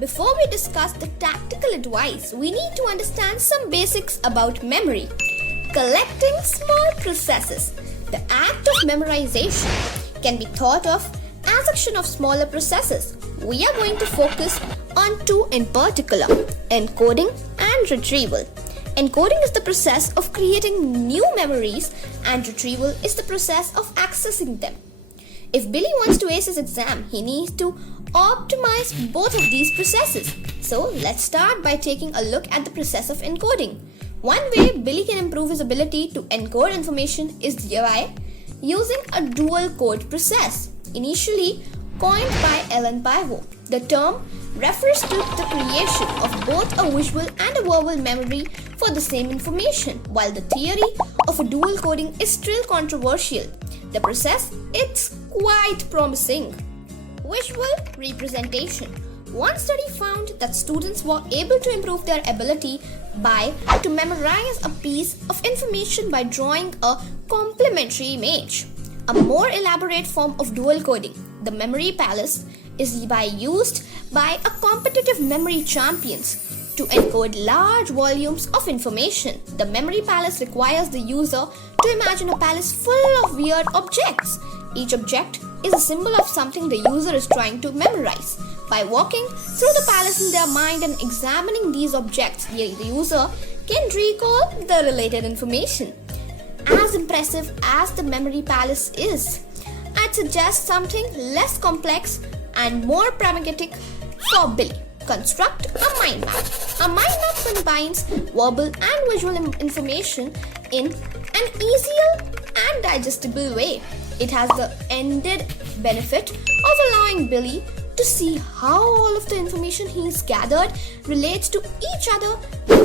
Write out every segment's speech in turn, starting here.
Before we discuss the tactical advice, we need to understand some basics about memory. Collecting small processes. The act of memorization can be thought of as action of smaller processes. We are going to focus on two in particular, encoding and retrieval. Encoding is the process of creating new memories and retrieval is the process of accessing them. If Billy wants to ace his exam, he needs to optimize both of these processes. So let's start by taking a look at the process of encoding. One way Billy can improve his ability to encode information is by using a dual code process, initially coined by Ellen Pavlov. The term refers to the creation of both a visual and a verbal memory for the same information. While the theory of a dual coding is still controversial, the process is quite promising. Visual representation. One study found that students were able to improve their ability to memorize a piece of information by drawing a complementary image. A more elaborate form of dual coding, the memory palace, is used by a competitive memory champions to encode large volumes of information. The memory palace requires the user to imagine a palace full of weird objects. Each object is a symbol of something the user is trying to memorize. By walking through the palace in their mind and examining these objects, the user can recall the related information. As impressive as the memory palace is, I'd suggest something less complex and more pragmatic for Billy. Construct a mind map. A mind map combines verbal and visual information in an easier and digestible way. It has the ended benefit of allowing Billy to see how all of the information he's gathered relates to each other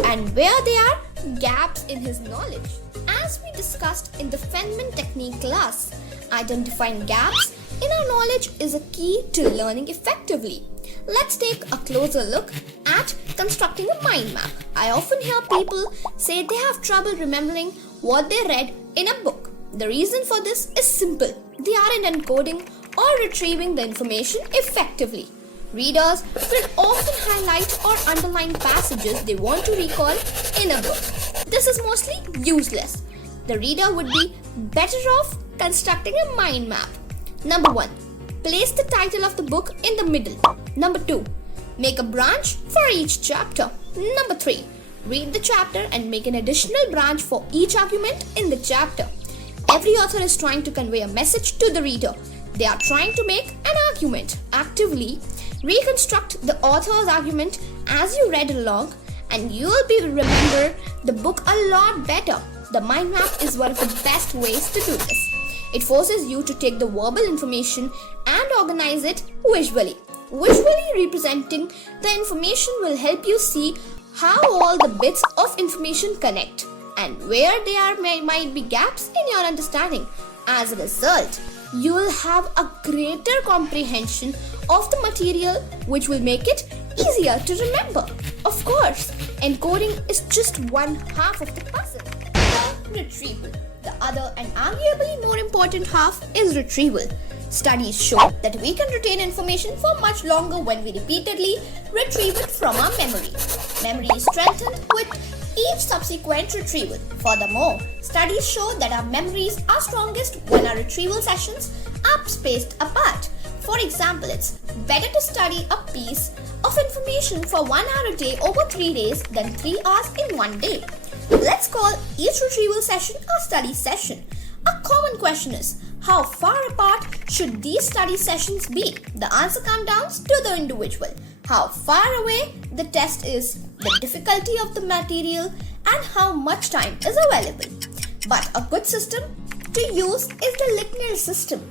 and where there are gaps in his knowledge. As we discussed in the Feynman technique class, identifying gaps in our knowledge is a key to learning effectively. Let's take a closer look at constructing a mind map. I often hear people say they have trouble remembering what they read in a book. The reason for this is simple. They aren't encoding or retrieving the information effectively. Readers will often highlight or underline passages they want to recall in a book. This is mostly useless. The reader would be better off constructing a mind map. Number 1. Place the title of the book in the middle. Number 2. Make a branch for each chapter. Number 3. Read the chapter and make an additional branch for each argument in the chapter. Every author is trying to convey a message to the reader. They are trying to make an argument. Actively reconstruct the author's argument as you read along and you will remember the book a lot better. The mind map is one of the best ways to do this. It forces you to take the verbal information and organize it visually. Visually representing the information will help you see how all the bits of information connect and where there might be gaps in your understanding. As a result, you will have a greater comprehension of the material, which will make it easier to remember. Of course, encoding is just one half of the puzzle. The retrieval. The other and arguably more important half is retrieval. Studies show that we can retain information for much longer when we repeatedly retrieve it from our memory. Memory is strengthened with each subsequent retrieval. Furthermore, studies show that our memories are strongest when our retrieval sessions are spaced apart. For example, it's better to study a piece of information for 1 hour a day over 3 days than 3 hours in 1 day. Let's call each retrieval session a study session. A common question is, how far apart should these study sessions be? The answer comes down to the individual. How far away the test is, the difficulty of the material, and how much time is available. But a good system to use is the linear system.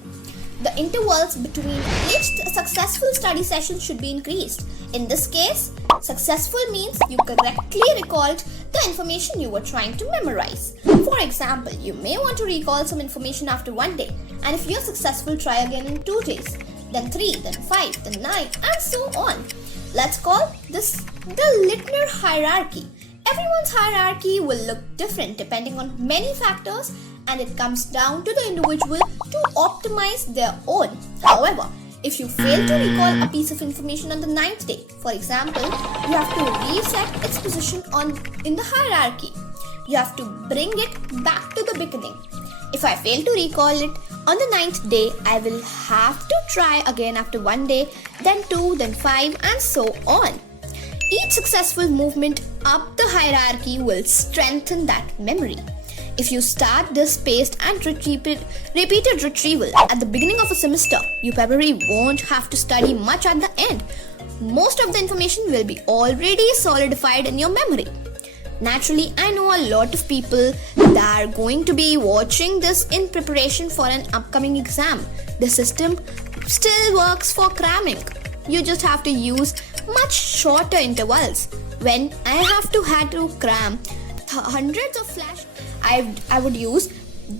The intervals between each successful study session should be increased. In this case, successful means you correctly recalled the information you were trying to memorize. For example, you may want to recall some information after 1 day, and if you're successful, try again in 2 days, then 3, then 5, then 9, and so on. Let's call this the linear hierarchy. Everyone's hierarchy will look different depending on many factors, and it comes down to the individual to optimize their own. However, If you fail to recall a piece of information on the ninth day, for example, you have to reset its position in the hierarchy. You have to bring it back to the beginning. If I fail to recall it on the ninth day, I will have to try again after 1 day, then 2, then 5, and so on. Each successful movement up the hierarchy will strengthen that memory. If you start this spaced and repeated retrieval at the beginning of a semester, you probably won't have to study much at the end. Most of the information will be already solidified in your memory. Naturally, I know a lot of people that are going to be watching this in preparation for an upcoming exam. The system still works for cramming. You just have to use much shorter intervals. When I had to cram hundreds of flash, I would use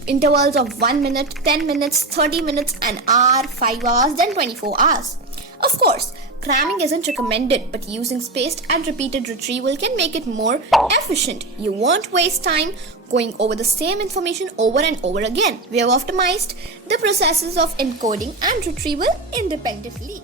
intervals of 1 minute, 10 minutes, 30 minutes, an hour, 5 hours, then 24 hours. Of course, cramming isn't recommended, but using spaced and repeated retrieval can make it more efficient. You won't waste time going over the same information over and over again. We have optimized the processes of encoding and retrieval independently.